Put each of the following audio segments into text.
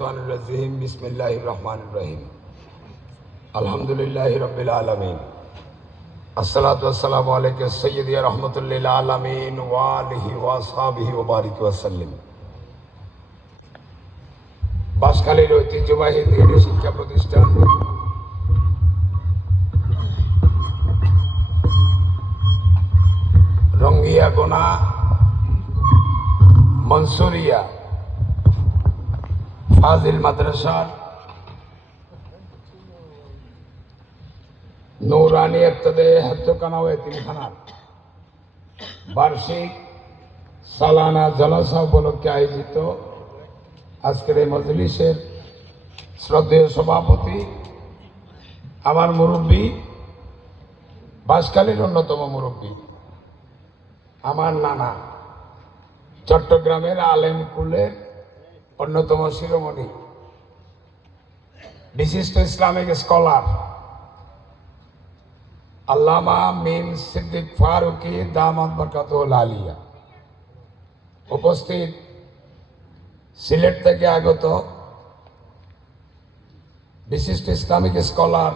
बिस्मिल्लाहिर रहमानिर रहीम अल्हम्दुलिल्लाहि रब्बिल आलमीन अस्सलातु वस्सलामु अलैका सय्यदी रहमतुल लिल आलमीन व आलिहि व असहाबिहि व बारिक वसल्लम। বাঁশখালীর ঐতিহ্যবাহী দিনী শিক্ষা প্রতিষ্ঠান রঙ্গিয়া গোনা মনসুরিয়া ফাজিল মাদ্রাসার নূরানী ইবতদায়ী হেফজখানা ও এতিমখানার বার্ষিক সালানা জলসা উপলক্ষে আয়োজিত আজকের এই মজলিসের শ্রদ্ধেয় সভাপতি, আমার মুরব্বী, বাঁশখালীর অন্যতম মুরব্বী, আমার নানা, চট্টগ্রামের আলেম কুলের অন্যতম শিরোমণি, বিশিষ্ট ইসলামিক স্কলার আল্লামা মিম সিদ্দিক ফারুকী দামাত বরকাতুল আলিয়া, উপস্থিত সিলেট থেকে আগত বিশিষ্ট ইসলামিক স্কলার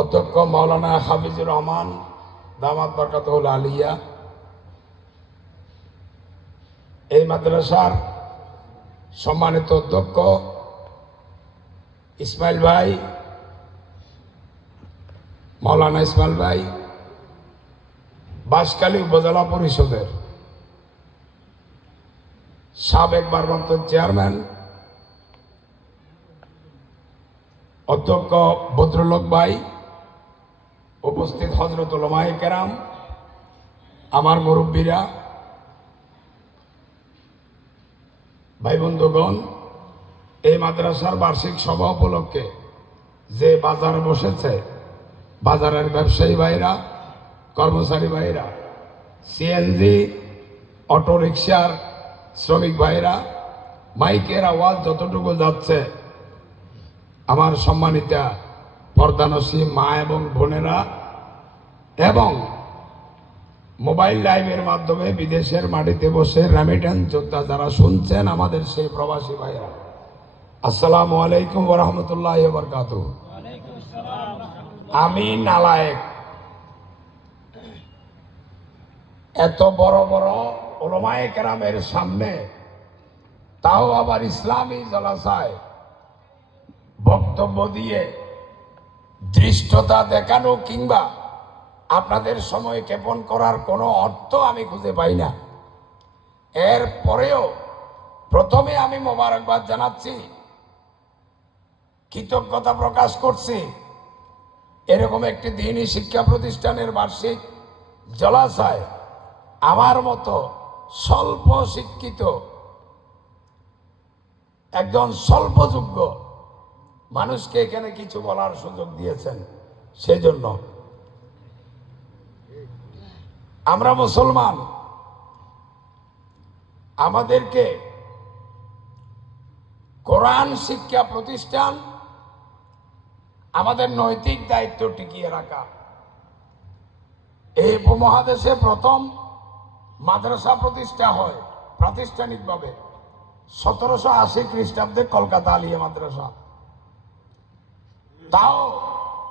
অধ্যক্ষ মাওলানা হাফিজুর রহমান দামাত বরকাতুল আলিয়া, এই মাদ্রাসার সম্মানিত অধ্যক্ষ ইসমাইল ভাই, মাওলানা ইসমাইল ভাই, বাঁশখালী উপজেলা পরিষদের সাবেক ভারপ্রাপ্ত চেয়ারম্যান অধ্যক্ষ বদরুল ভাই, উপস্থিত হযরত উলামায়ে কেরাম, আমার মুরব্বীরা, ভাই বন্ধুগণ, এই মাদ্রাসার বার্ষিক সভা উপলক্ষে যে বাজার বসেছে, বাজারের ব্যবসায়ী ভাইরা, কর্মচারী ভাইরা, সিএনজি অটোরিকশার শ্রমিক ভাইরা, মাইকের আওয়াজ যতটুকু যাচ্ছে, আমার সম্মানিতা পর্দানসী মা এবং বোনেরা এবং মোবাইল লাইভের মাধ্যমে বিদেশের মাটিতে বসে রেমিটেন্স যোদ্ধা যারা শুনছেন, আমাদের সেই প্রবাসী ভাইরা, আসসালামু আলাইকুম ওয়া রাহমাতুল্লাহি ওয়া বারাকাতুহু। আমি নালায়েক, এত বড় বড় উলামায়ে কেরামের সামনে, তাও আবার ইসলামী জলসায় বক্তব্য দিয়ে ধৃষ্টতা দেখানো কিংবা আপনাদের সময় ক্ষেপণ করার কোনো অর্থ আমি খুঁজে পাই না। এরপরেও প্রথমে আমি মোবারকবাদ জানাচ্ছি, কৃতজ্ঞতা প্রকাশ করছি, এরকম একটি দ্বীনী শিক্ষা প্রতিষ্ঠানের বার্ষিক জলসায় আমার মতো স্বল্প শিক্ষিত একজন স্বল্পযোগ্য মানুষকে এখানে কিছু বলার সুযোগ দিয়েছেন। সেজন্য আমরা মুসলমান, আমাদেরকে কোরআন শিক্ষা প্রতিষ্ঠান আমাদের নৈতিক দায়িত্ব টিকিয়ে রাখা। এই উপমহাদেশে প্রথম মাদ্রাসা প্রতিষ্ঠা হয় প্রাতিষ্ঠানিকভাবে 1780 খ্রিস্টাব্দে কলকাতা আলিয়া মাদ্রাসা। তাও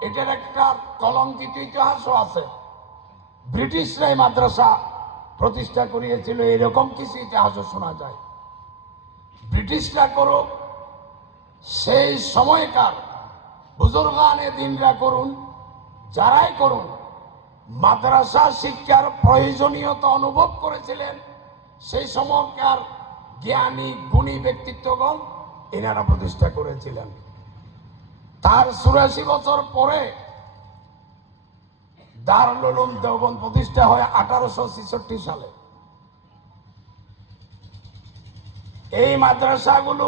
এটার একটা কলঙ্কিত ইতিহাসও আছে। ব্রিটিশরাই মাদ্রাসা প্রতিষ্ঠা করিয়েছিল, এরকম কিছু ইতিহাসও শোনা যায়। ব্রিটিশরা করুক, সেই সময়কার বুজুর্গানে দিনরা করুন, যারাই করুন, মাদ্রাসা শিক্ষার প্রয়োজনীয়তা অনুভব করেছিলেন সেই সময়কার জ্ঞানী গুণী ব্যক্তিত্বগণ, এনারা প্রতিষ্ঠা করেছিলেন। তার 84 বছর পরে দারুল উলুম দেওবন্দ প্রতিষ্ঠা হয় 1866 সালে। এই মাদ্রাসাগুলো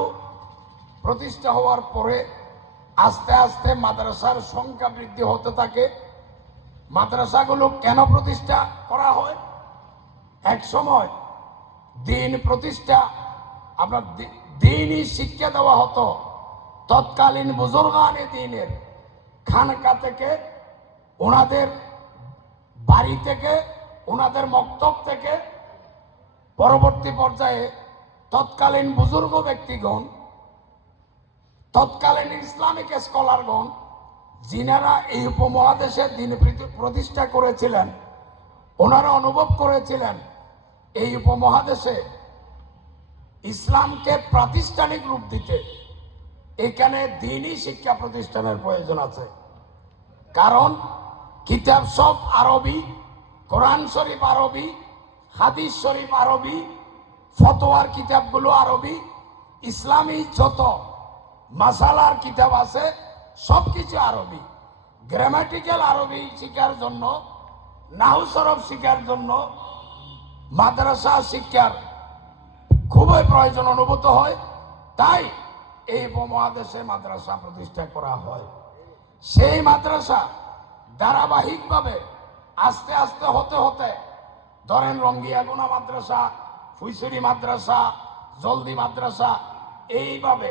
প্রতিষ্ঠা হওয়ার পরে আস্তে আস্তে মাদ্রাসার সংখ্যা বৃদ্ধি হতে থাকে। মাদ্রাসাগুলো কেন প্রতিষ্ঠা করা হয়? এক সময় দ্বীন প্রতিষ্ঠা, আপনার দ্বীনী শিক্ষা দেওয়া হতো তৎকালীন বুজুর্গানে দ্বীনের খানকা থেকে, ওনাদের বাড়ি থেকে, ওনাদের মক্তব থেকে। পরবর্তী পর্যায়ে তৎকালীন বুজুর্গ ব্যক্তিগণ তৎকালীন ইসলামিক স্কলারগণ যিনারা এই উপমহাদেশে দিন প্রতিষ্ঠা করেছিলেন, ওনারা অনুভব করেছিলেন এই উপমহাদেশে ইসলামকে প্রাতিষ্ঠানিক রূপ দিতে এখানে দ্বীনি শিক্ষা প্রতিষ্ঠানের প্রয়োজন আছে। কারণ কিতাব সব আরবি, কোরআন শরীফ আরবি, হাদিস শরীফ আরবি, ফতোয়ার কিতাবগুলো আরবি, ইসলামী যত মাসালার কিতাব আছে সবকিছু আরবি। গ্রামাটিক্যাল আরবি শিক্ষার জন্য, নাহু সরফ শিক্ষার জন্য মাদ্রাসা শিক্ষার খুবই প্রয়োজন অনুভূত হয়। তাই এই উপমহাদেশে মাদ্রাসা প্রতিষ্ঠা করা হয়। সেই মাদ্রাসা ধারাবাহিকভাবে আস্তে আস্তে হতে হতে ধরেন রঙ্গিয়াগুনা মাদ্রাসা, ফুইসুরি মাদ্রাসা, জলদি মাদ্রাসা, এইভাবে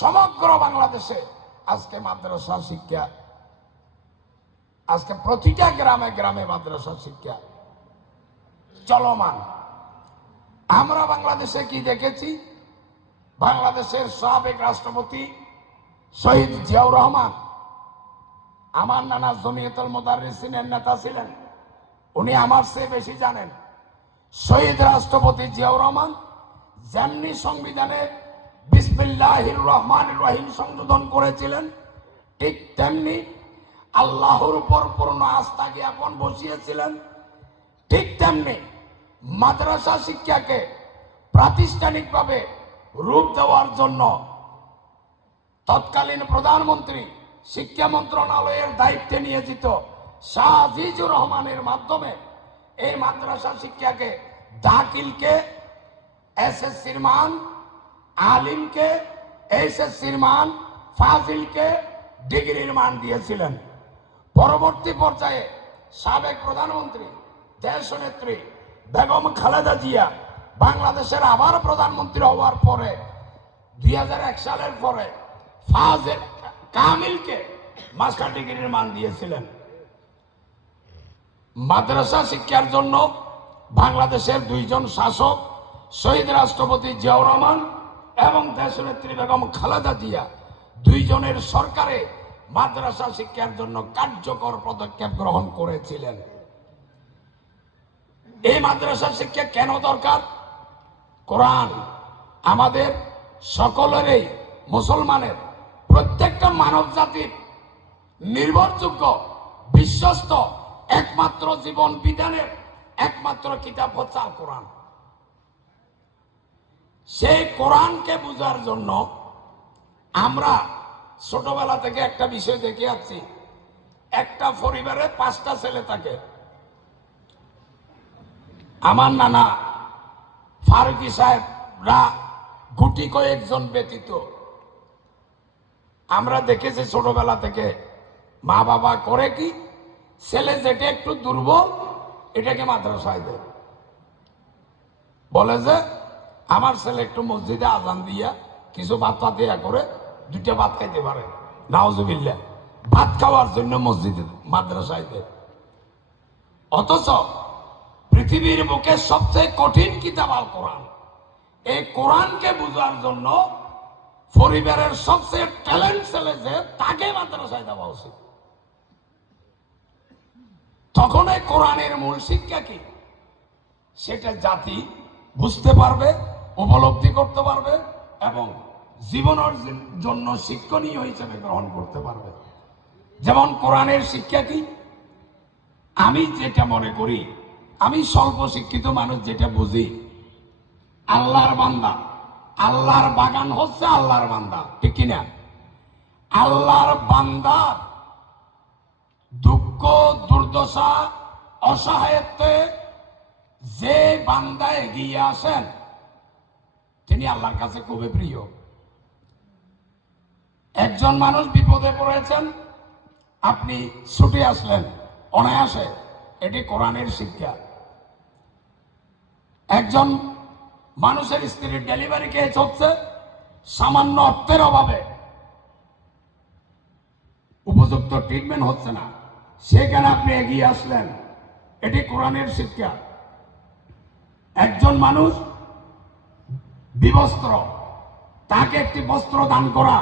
সমগ্র বাংলাদেশে আজকে মাদ্রাসা শিক্ষা, আজকে প্রতিটা গ্রামে গ্রামে মাদ্রাসা শিক্ষা চলমান। আমরা বাংলাদেশে কি দেখেছি? বাংলাদেশের সাবেক রাষ্ট্রপতি শহীদ জিয়াউর রহমান আমার নানা জমিয়তুল মুদাররিসিনের নেতা ছিলেন, উনি আমার চেয়ে বেশি জানেন। শহীদ রাষ্ট্রপতি জিয়াউর রহমান যেমনি সংবিধানে বিসমিল্লাহির রহমানির রহিম সংশোধন করেছিলেন, ঠিক তেমনি আল্লাহর উপর পূর্ণ আস্থা জ্ঞাপন বসিয়েছিলেন। ঠিক তেমনি মাদ্রাসা শিক্ষাকে প্রাতিষ্ঠানিকভাবে রূপ দেওয়ার জন্য তৎকালীন প্রধানমন্ত্রী শিক্ষা মন্ত্রণালয়ের দায়িত্বে নিয়োজিত শাহ আজিজুর রহমানের মাধ্যমে এই মাদ্রাসা শিক্ষাকে দাখিলকে এসএসসির মান, আলিমকে এসএসসির মান, ফাজিলকে ডিগ্রির মান দিয়েছিলেন। পরবর্তী পর্যায়ে সাবেক প্রধানমন্ত্রী দেশনেত্রী বেগম খালেদা জিয়া বাংলাদেশের আবার প্রধানমন্ত্রী হওয়ার পরে 2001 সালের পরে ফাজিল কামিলকে মাস্টার ডিগ্রির মান দিয়েছিলেন। মাদ্রাসা শিক্ষার জন্য বাংলাদেশের দুইজন শাসক শহীদ রাষ্ট্রপতি জিয়াউর রহমান এবং দেশনেত্রী বেগম খালেদা জিয়া দুইজনের সরকারে মাদ্রাসা শিক্ষার জন্য কার্যকর পদক্ষেপ গ্রহণ করেছিলেন। এই মাদ্রাসা শিক্ষা কেন দরকার? কোরআন আমাদের সকলেরই, মুসলমানের প্রত্যেকটা মানব জাতির নির্ভরযোগ্য, বিশ্বস্ত একমাত্র জীবন বিধানের একমাত্র কিতাব হচ্ছে আল কোরআন। সেই কোরআনকে বোঝার জন্য আমরা ছোটবেলা থেকে একটা বিষয় দেখে আসছি, একটা পরিবারে 5টা ছেলে থাকে। আমার নানা ফারুকি সাহেবরা গুটি কয়েকজন ব্যতীত আমরা দেখেছি ছোটবেলা থেকে মা বাবা করে কি, ছেলে যেটা একটু দুর্বল এটাকে মাদ্রাসায় দেয়, বলে যে আমার ছেলে একটু মসজিদে আজান দিয়া কিছু ভাত পাতিয়া করে 2টা ভাত খাইতে পারে, নাউজুবিল্লাহ, ভাত খাওয়ার জন্য মসজিদে মাদ্রাসায় দেয়। অথচ পৃথিবীর বুকে সবচেয়ে কঠিন কিতাব আল কোরআন। এই কোরআনকে বোঝার জন্য পরিবারের সবচেয়ে ট্যালেন্ট ছেলে যে তাকে মাদ্রাসায় দেওয়া উচিত। তখন এই কোরআনের মূল শিক্ষা কি সেটা জাতি বুঝতে পারবে, উপলব্ধি করতে পারবে এবং জীবনের জন্য শিক্ষণীয় হিসেবে গ্রহণ করতে পারবে। যেমন কোরআনের শিক্ষা কি, আমি যেটা মনে করি, আমি স্বল্প শিক্ষিত মানুষ যেটা বুঝি, আল্লাহর বান্দা, আল্লাহর বাগান হচ্ছে আল্লাহর বান্দা, ঠিক কিনা? আল্লাহর বান্দা দুঃখ, দুর্দশা, অসহায়ত্বে যে বান্দা এগিয়ে আসেন তিনি আল্লাহর কাছে খুবই প্রিয়। একজন মানুষ বিপদে পড়েছেন, আপনি ছুটে আসলেন অনায়াসে, এটি কোরআনের শিক্ষা। একজন মানুষের স্ত্রীর ডেলিভারি কেস হচ্ছে, সামান্য অর্থের অভাবে উপযুক্ত ট্রিটমেন্ট হচ্ছে না, সেখানে আপনি এগিয়ে আসলেন, এটি কোরআনের শিক্ষা। একজন মানুষ বিবস্ত্র, তাকে একটি বস্ত্র দান করা,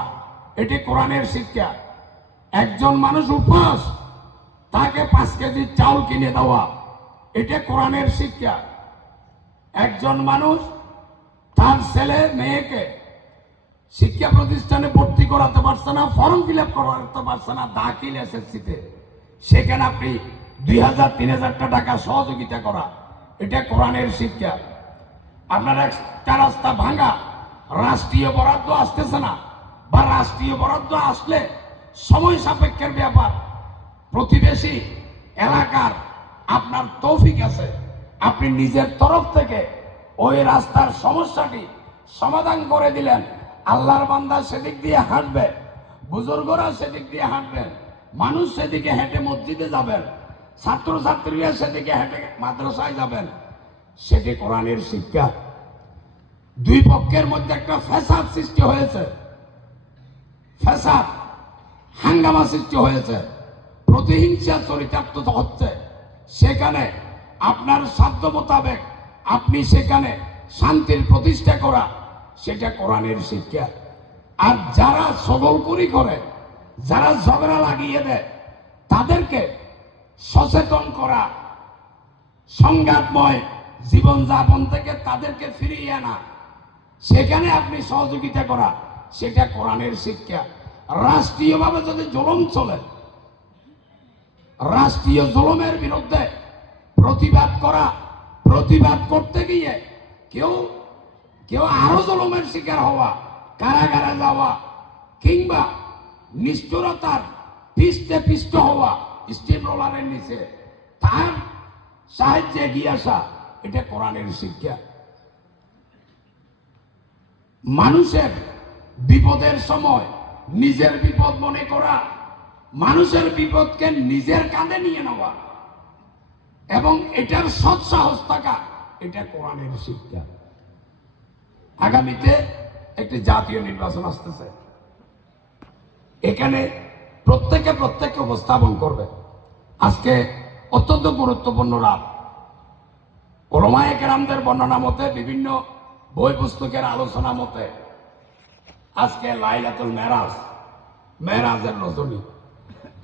এটি কোরআনের শিক্ষা। একজন মানুষ উপাস, তাকে 5 কেজি চাউল কিনে দেওয়া, এটা কোরআনের শিক্ষা। একজন মানুষ তার ছেলে মেয়েকে শিক্ষা প্রতিষ্ঠানে ভর্তি করাতে পারছে না, ফর্ম ফিল আপ করাতে পারছে না দাখিল এসএসসিতে, সেখানে আপনি 2000-3000 টাকা সহযোগিতা করা, এটা কোরআনের শিক্ষা। আপনার একটা রাস্তা ভাঙা, রাষ্ট্রীয় বরাদ্দ আসতেছে না, বা রাষ্ট্রীয় বরাদ্দ আসলে সময় সাপেক্ষের ব্যাপার, প্রতিবেশী এলাকার আপনার তৌফিক আছে, আপনি নিজের তরফ থেকে ওই রাস্তার সমস্যাটি সমাধান করে দিলেন। আল্লাহর বান্দা সেদিক দিয়ে হাঁটবে, বুজুর্গরা সেদিক দিয়ে হাঁটবেন, মানুষ সেদিকে হেঁটে মসজিদে যাবেন, ছাত্রছাত্রীরা সেদিকে হেঁটে মাদ্রাসায় যাবেন, সেটি কোরআনের শিক্ষা। দুই পক্ষের মধ্যে একটা ফ্যাসাদ সৃষ্টি হয়েছে, ফ্যাসাদ হাঙ্গামা সৃষ্টি হয়েছে, প্রতিহিংসা চরিতার্থ হচ্ছে, সেখানে আপনার সাধ্য মোতাবেক আপনি সেখানে শান্তির প্রতিষ্ঠা করা, সেটা কোরআনের শিক্ষা। আর যারা সগলকুরি করে, যারা ঝগড়া লাগিয়ে দেয়, তাদেরকে সচেতন করা, সংঘাতময় জীবনযাপন থেকে তাদেরকে ফিরিয়ে আনা, সেখানে আপনি সহযোগিতা করা, সেটা কোরআনের শিক্ষা। রাষ্ট্রীয়ভাবে যদি জুলুম চলে, রাষ্ট্রীয় জুলুমের বিরুদ্ধে প্রতিবাদ করা, প্রতিবাদ করতে গিয়ে কেউ কেউ আরো জুলুমের শিকার হওয়া, কারাগারে যাওয়া, কিংবা নিষ্ঠুরতার পিষ্টে পিষ্ট হওয়া, স্টিম রোলারের নিচে তার সাহায্যে এগিয়ে আসা, এটা কোরআনের শিক্ষা। মানুষের বিপদের সময় নিজের বিপদ মনে করা, মানুষের বিপদকে নিজের কাঁধে নিয়ে নেওয়া এবং এটার সৎসাহস থাকা, এটা কোরআনের শিক্ষা। আগামীতে একটি জাতীয় নির্বাচন আসতেছে, এখানে প্রত্যেককে উপস্থাপন করবে। আজকে অত্যন্ত গুরুত্বপূর্ণ রাত। ওলামায়ে কেরামদের বর্ণনা মতে, বিভিন্ন বই পুস্তকের আলোচনা মতে, আজকে লাইলাতুল মেরাজ, মেরাজের রজনী।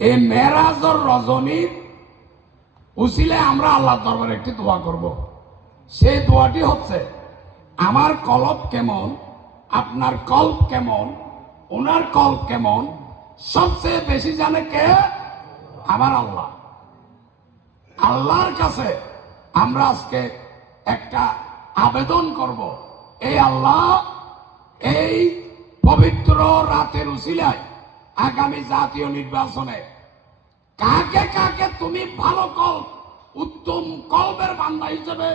এই মেরাজের রজনীর উসিলায় আমরা আল্লাহর দরবারে একটি দোয়া করব। সেই দোয়াটি হচ্ছে, আমার কলব কেমন, আপনার কল্প কেমন, ওনার কল্প কেমন, সবচেয়ে বেশি জানে কে? আমার আল্লাহ। আল্লাহর কাছে আমরা আজকে একটা আবেদন করব, এই আল্লাহ, এই পবিত্র রাতের উসিলায় আগামী জাতীয় নির্বাচনে কাকে কাকে তুমি ভালো কল্প, উত্তম কল্পের বান্দা হিসেবে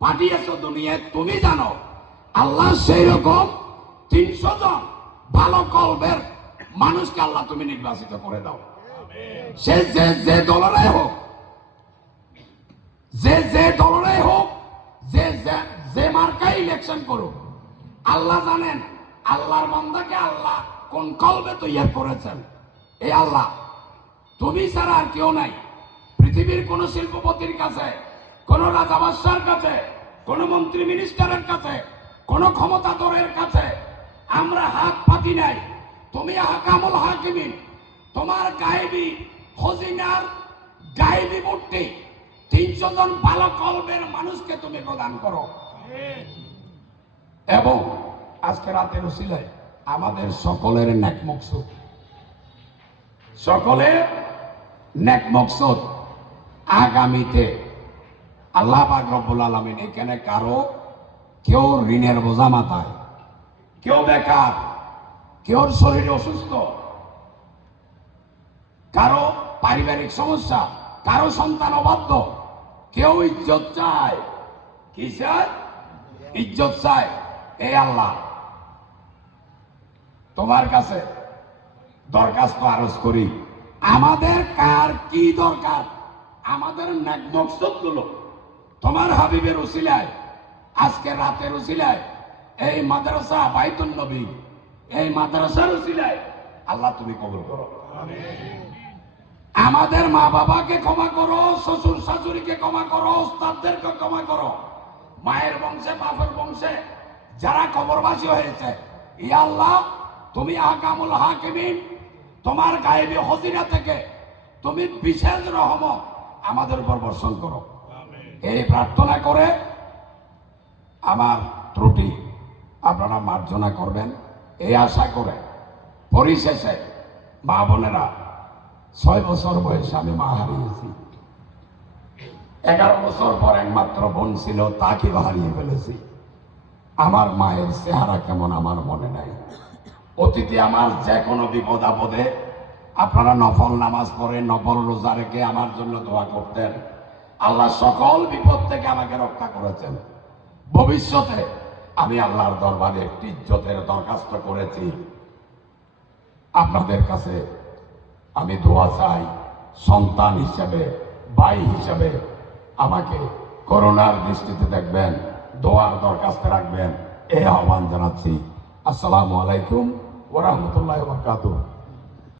পাঠিয়েছো দুনিয়ায়, তুমি জানো। আল্লাহ সেই রকম 300 জন ভালো কল্পের মানুষকে আল্লাহ তুমি নির্বাচিত করে দাও। সে যে দলেরাই হোক, যে দলেরাই হোক, যে মার্কায় ইলেকশন করুক, আল্লাহ জানেন আল্লাহর বান্দাকে আল্লাহ কোন কলবে তৈরি করেছেন। এই আল্লাহ, তুমি ছাড়া আর কেউ নাই। পৃথিবীর কোন শিল্পপতির কাছে, কোন রাজা বাদশার কাছে, কোন মন্ত্রী মিনিস্টারের কাছে, কোন ক্ষমতাধরের কাছে আমরা হাত পাতি নাই। তুমি হাকামুল হাকিমিন, তোমার গায়েবী খজিনার গায়েবী মূর্তি 300 জন ভালো কলবের মানুষকে তুমি প্রদান করো। এবং আজকে রাতের উসিলায় আমাদের সকলের নেক মকসুদ, সকলের নেক মকসুদ আগামীতে আল্লাহ পাক রব্বুল আলামিন, এখানে কারো কেউ ঋণের বোঝা মাথায়, কেউ বেকার, কেউ শরীর অসুস্থ, কারো পারিবারিক সমস্যা, কারো সন্তান অবাধ্য, কেউ ইজ্জত চায়। কি চায়? ইজ্জত চায়। এই আল্লাহ, তোমার কাছে দরখাস্ত আরজ করি, আমাদের কার কি দরকার, আমাদের নেক মকসদ গুলো তোমার হাবিবের উসিলায়, আজকে রাতের উসিলায়, এই মাদ্রাসা বাইতুন নবী, এই মাদ্রাসার উসিলায় আল্লাহ তুমি কবুল করো। আমাদের মা বাবাকে ক্ষমা করো, শ্বশুর শাশুড়িকে ক্ষমা করো, ওস্তাদদেরকে ক্ষমা করো, মায়ের বংশে বাপের বংশে যারা কবরবাসী হয়েছে, ইয়া আল্লাহ তুমি আহকামুল হাকিমিন, তোমার গায়েবী হজিরা থেকে তুমি বিশেষ রহমত আমাদের উপর বর্ষণ করো। এই প্রার্থনা করে আমার ত্রুটি আপনারা মার্জনা করবেন এই আশা করে পরিশেষে মা বোনেরা 6 বছর বয়সে আমি মা হারিয়েছি, 11 বছর পর একমাত্র বোন ছিল, তাকে হারিয়ে ফেলেছি। আমার মায়ের চেহারা কেমন আমার মনে নাই। অতীতে আমার যে কোনো বিপদ আপদে আপনারা নফল নামাজ পড়ে নফল রোজা রেখে আমার জন্য দোয়া করতেন। আল্লাহ সকল বিপদ থেকে আমাকে রক্ষা করেছেন। ভবিষ্যতে আমি আল্লাহর দরবারে একটি ইজ্জতের দরখাস্ত করেছি। আপনাদের কাছে আমি দোয়া চাই, সন্তান হিসেবে, ভাই হিসেবে আমাকে করুণার দৃষ্টিতে দেখবেন, দোয়ার দরখাস্ত রাখবেন, এই আহ্বান জানাচ্ছি। আসসালামু আলাইকুম ওয়া রাহমাতুল্লাহি ওয়া বারাকাতুহু।